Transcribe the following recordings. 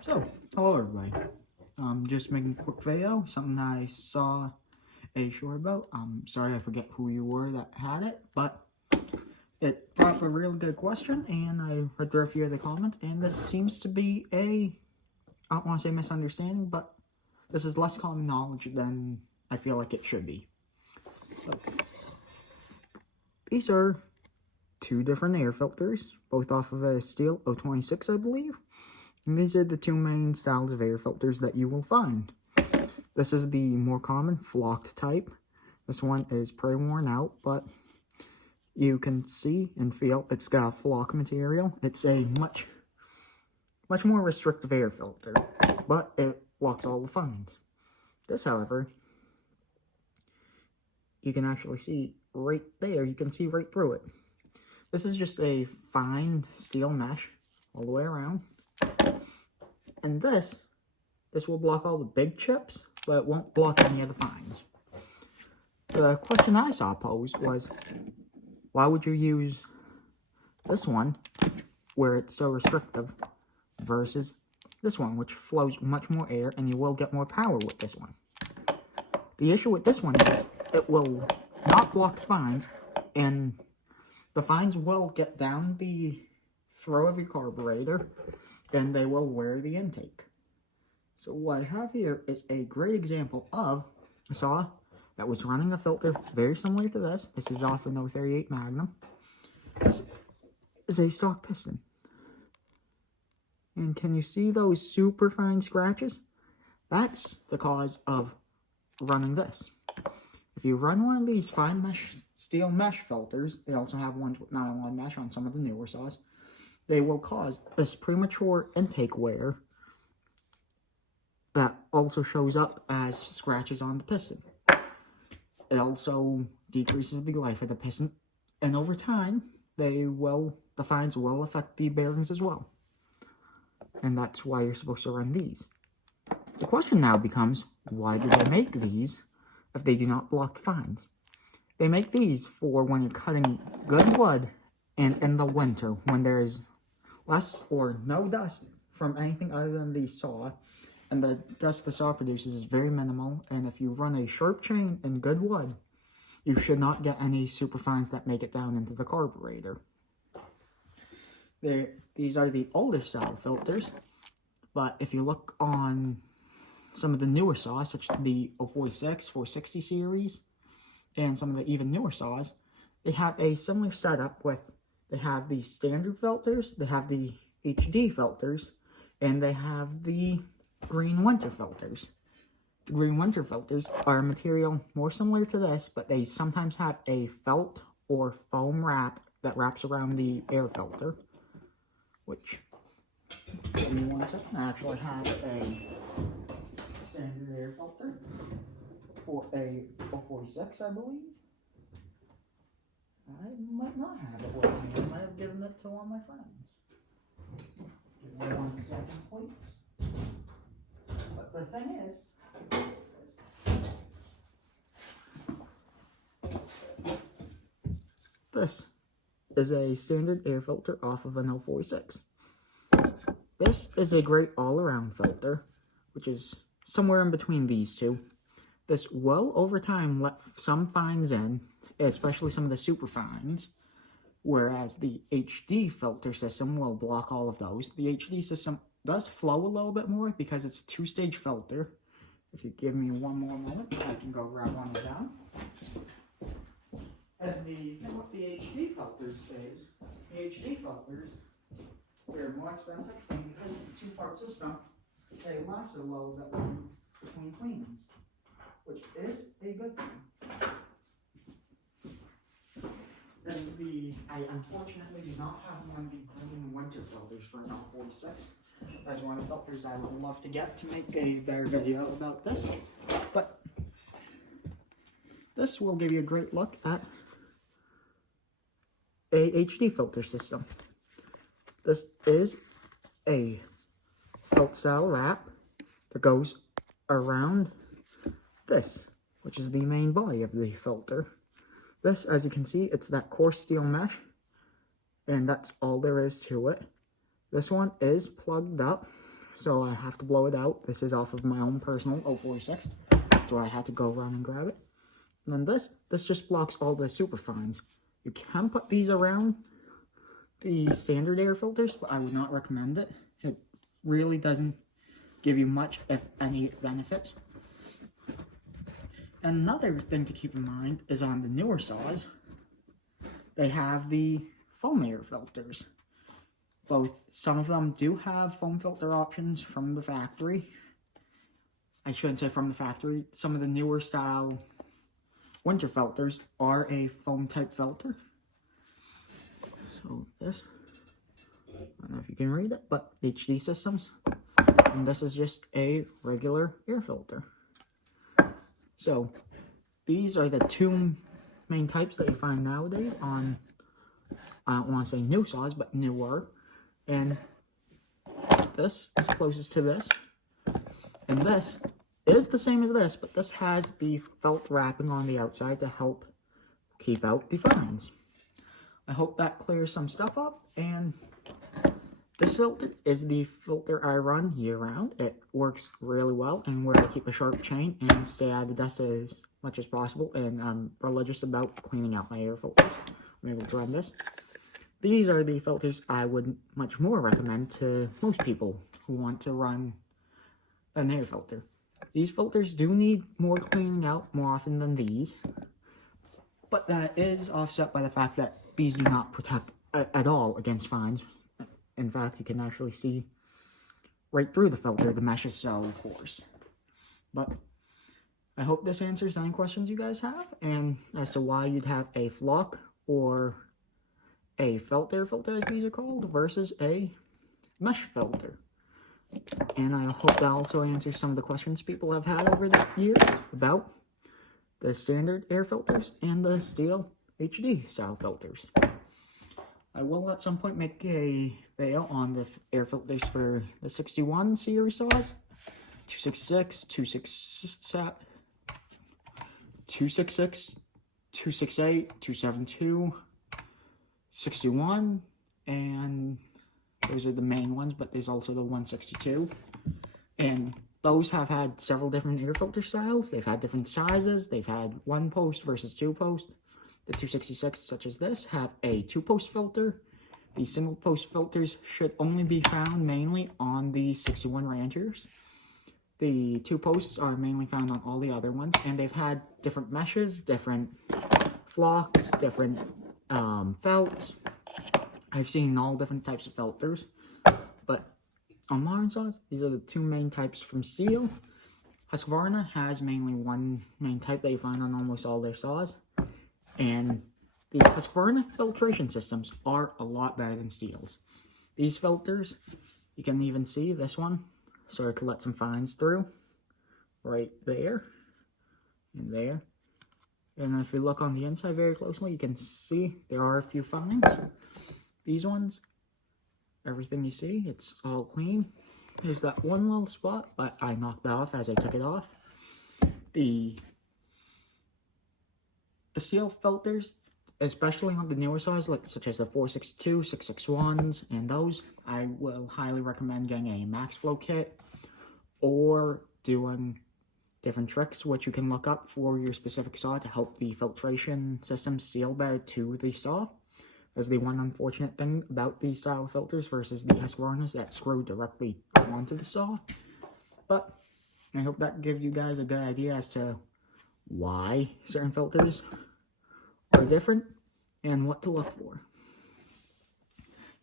So, hello everybody. Just making a quick video, something I saw a short about. Sorry I forget who you were that had it, but it brought up a really good question, and I read through a few of the comments, and this seems to be I don't want to say misunderstanding, but this is less common knowledge than I feel like it should be. So, these are two different air filters, both off of a Stihl 026, I believe. And these are the two main styles of air filters that you will find. This is the more common flocked type. This one is pretty worn out, but you can see and feel it's got flock material. It's a much more restrictive air filter, but it blocks all the fines. This, however, you can actually see right there. You can see right through it. This is just a fine steel mesh all the way around. And this will block all the big chips, but it won't block any of the fines. The question I saw posed was, why would you use this one, where it's so restrictive, versus this one, which flows much more air, and you will get more power with this one? The issue with this one is, it will not block the fines, and the fines will get down the throw of your carburetor, and they will wear the intake. So what I have here is a great example of a saw that was running a filter very similar to this. This is off an 038 Magnum. This is a stock piston. And can you see those super fine scratches? That's the cause of running this. If you run one of these fine mesh, steel mesh filters, they also have ones with nylon mesh on some of the newer saws, they will cause this premature intake wear that also shows up as scratches on the piston. It also decreases the life of the piston, and over time, the fines will affect the bearings as well. And that's why you're supposed to run these. The question now becomes, why do they make these if they do not block the fines? They make these for when you're cutting good wood and in the winter, when there is less or no dust from anything other than the saw, and the dust the saw produces is very minimal, and if you run a sharp chain in good wood, you should not get any superfines that make it down into the carburetor. These are the older style filters, but if you look on some of the newer saws, such as the 046, 460 series, and some of the even newer saws, they have a similar setup with, they have the standard filters, they have the HD filters, and they have the green winter filters. The green winter filters are a material more similar to this, but they sometimes have a felt or foam wrap that wraps around the air filter, which, give me one second, I actually have a standard air filter for a 046, I believe. I might not have it with me. I might have given it to one of my friends. Give me 1 second, please. But the thing is, this is a standard air filter off of an 046. This is a great all-around filter, which is somewhere in between these two. This will, over time, let some fines in, especially some of the super fines, whereas the HD filter system will block all of those. The HD system does flow a little bit more because it's a two-stage filter. If you give me one more moment, I can go grab one down. And the thing with the HD filters is, the HD filters, they're more expensive, and because it's a two-part system, they last a little bit longer between cleanings, which is a good thing. And I unfortunately do not have one of the green winter filters for an 046. That's one of the filters I would love to get to make a better video about this. But this will give you a great look at a HD filter system. This is a felt style wrap that goes around this, which is the main body of the filter. This, as you can see, it's that coarse steel mesh, and that's all there is to it. This one is plugged up, so I have to blow it out. This is off of my own personal 046, so I had to go run and grab it. And then this just blocks all the superfines. You can put these around the standard air filters, but I would not recommend it. It really doesn't give you much, if any, benefits. Another thing to keep in mind is on the newer saws, they have the foam air filters. Some of them do have foam filter options from the factory. I shouldn't say from the factory. Some of the newer style winter filters are a foam type filter. So this, I don't know if you can read it, but HD systems. And this is just a regular air filter. So these are the two main types that you find nowadays on, I don't want to say new saws, but newer. And this is closest to this. And this is the same as this, but this has the felt wrapping on the outside to help keep out the fines. I hope that clears some stuff up. And this filter is the filter I run year-round. It works really well, and where I keep a sharp chain and stay out of the dust as much as possible. And I'm religious about cleaning out my air filters. I'm able to run this. These are the filters I would much more recommend to most people who want to run an air filter. These filters do need more cleaning out more often than these, but that is offset by the fact that these do not protect at all against fines. In fact, you can actually see right through the filter. The mesh is so coarse. But I hope this answers any questions you guys have, and as to why you'd have a flock or a felt air filter, as these are called, versus a mesh filter. And I hope that also answers some of the questions people have had over the years about the standard air filters and the steel HD style filters. I will at some point make a video on the air filters for the 61 series saws, 266, 266, 268, 272, 61, and those are the main ones, but there's also the 162. And those have had several different air filter styles. They've had different sizes. They've had 1 post versus 2 post. The 266, such as this, have a 2-post filter. The single post filters should only be found mainly on the 61 Ranchers. The 2 posts are mainly found on all the other ones, and they've had different meshes, different flocks, different felts. I've seen all different types of filters, but on modern saws, these are the 2 main types from steel. Husqvarna has mainly 1 main type that you find on almost all their saws, and the Husqvarna filtration systems are a lot better than steel's. These filters, you can even see this one started to let some fines through right there and there. And if you look on the inside very closely, you can see there are a few fines. These ones, everything you see, it's all clean. There's that one little spot, but I knocked that off as I took it off. The steel filters, especially on the newer saws, such as the 462, 661s, and those, I will highly recommend getting a MaxFlow kit or doing different tricks which you can look up for your specific saw to help the filtration system seal better to the saw. As the one unfortunate thing about these style filters versus the Husqvarnas that screw directly onto the saw. But I hope that gives you guys a good idea as to why certain filters are different and what to look for.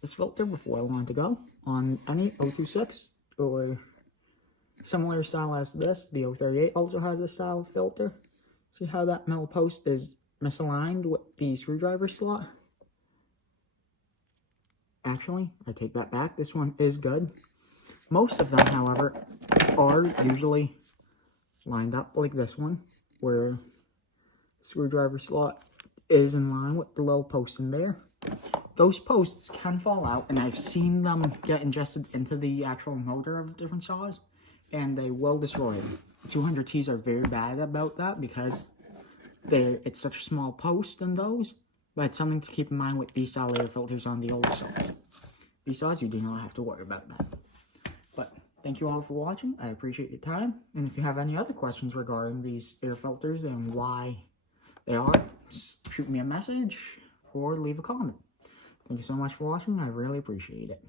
This filter, before I want to go, on any 026 or similar style as this, the 038 also has this style of filter. See how that metal post is misaligned with the screwdriver slot? Actually, I take that back. This one is good. Most of them, however, are usually lined up like this one, where the screwdriver slot is in line with the little post in there. Those posts can fall out, and I've seen them get ingested into the actual motor of different saws, and they will destroy them. The 200Ts are very bad about that because it's such a small post in those, but it's something to keep in mind with these style air filters on the older saws. These saws, you do not have to worry about that. But thank you all for watching. I appreciate your time. And if you have any other questions regarding these air filters and why they are, just shoot me a message or leave a comment. Thank you so much for watching. I really appreciate it.